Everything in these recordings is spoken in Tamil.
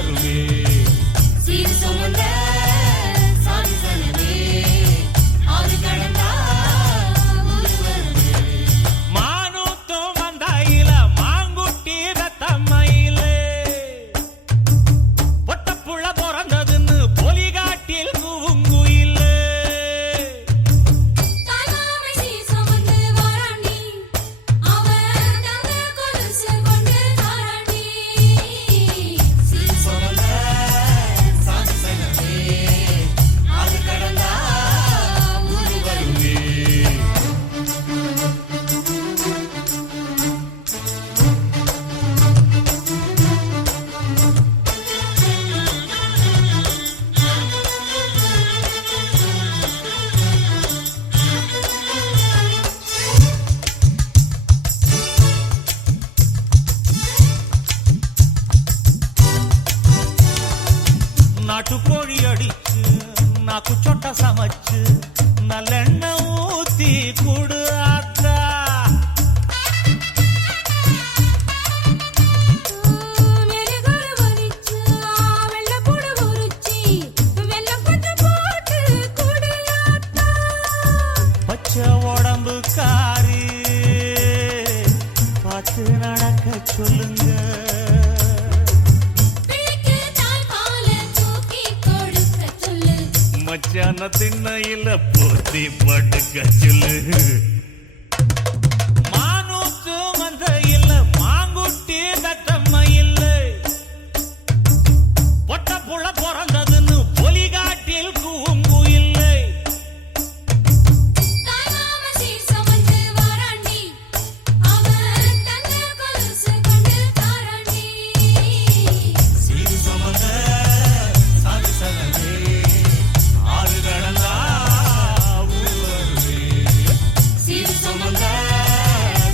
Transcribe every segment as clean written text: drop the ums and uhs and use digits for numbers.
வருமே. சீர் சுமந்த சாதி சனமே ஆறு கடந்தா ஊரு வருமே. மானூத்தும் வந்தாயில மாங்குட்டி ரத்தம்மையிலே பொட்டப்புள்ள பிறந்ததுன்னு பொலிகாட்டில் கூவுங்குயிலே. தாய்மாமை சீர் சுமந்து வாராண்டி அவன் தங்க கொலுசு கொண்டு தாராண்டி. சீர் சுமந்த சாதி சனமே ஆறு கடந்தா ஊரு வருமே. நாட்டுக்கோழி அடிச்சு நாக்கு சொட்ட சமைச்சு நல்லெண்ணெய் ஊத்தி குடு ஆத்தா. நெடுகால வலிச்சு வெள்ளப்பூடு உரிச்சி வெள்ளம் கொஞ்சம் போட்டு குடியாத்தா. பச்சை உடம்பு காரி பார்த்து நடக்க சொல்லுங்க. பிள்ளைக்கு தாய்ப்பால தூக்கி கொடுக்க சொல்லு. மச்சான திண்ணையில போத்தி படுக்க சொல்லு. மானூத்து மந்த இல்ல மாங்குட்டி தத்தம்ம இல்ல பொட்ட புள்ள பிறந்ததுன்னு பொலிகாட்டில் கூங்கு இல்லை. தாய்மாம சீர் சுமந்து வாராண்டி அவன் தங்க கொலுசு கொண்டு தாராண்டி. சீர் சுமந்த சாதி சனமே ஆறு கடந்தா ஊரு வருமே. சீர் சுமந்த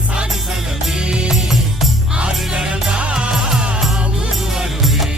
சாதி சனமே ஆறு கடந்தா ஊரு வருமே.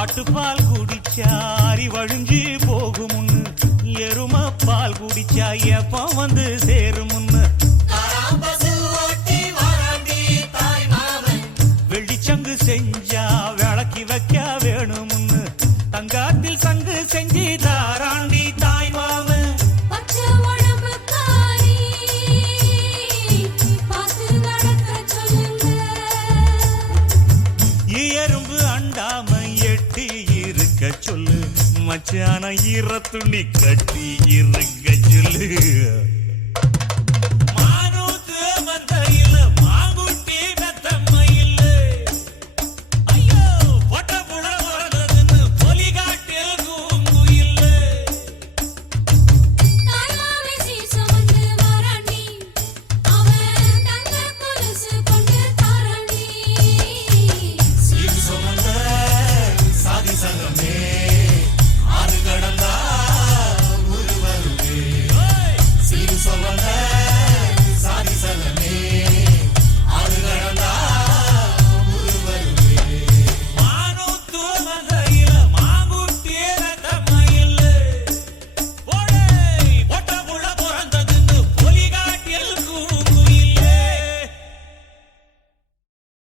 ஆட்டுப்பால் குடிச்சா அறிவழிஞ்சு போகுமுன்னு எரும பால் குடிச்சா எப்ப வந்து சேருமுன்னு வெள்ளிச்சங்கு செஞ்சா விளக்கி வைக்க வேணுமுன்னு தங்காத்தில் சங்கு செஞ்சு தாராண்டி தாய் மாமன். பச்சை உடம்புக்காரி பார்த்து நடக்க சொல்லுங்க. எறும்பு அண்டாம எட்டி இருக்க சொல்லு. மச்சான ஈர துணி கட்டி இருக்க சொல்லு.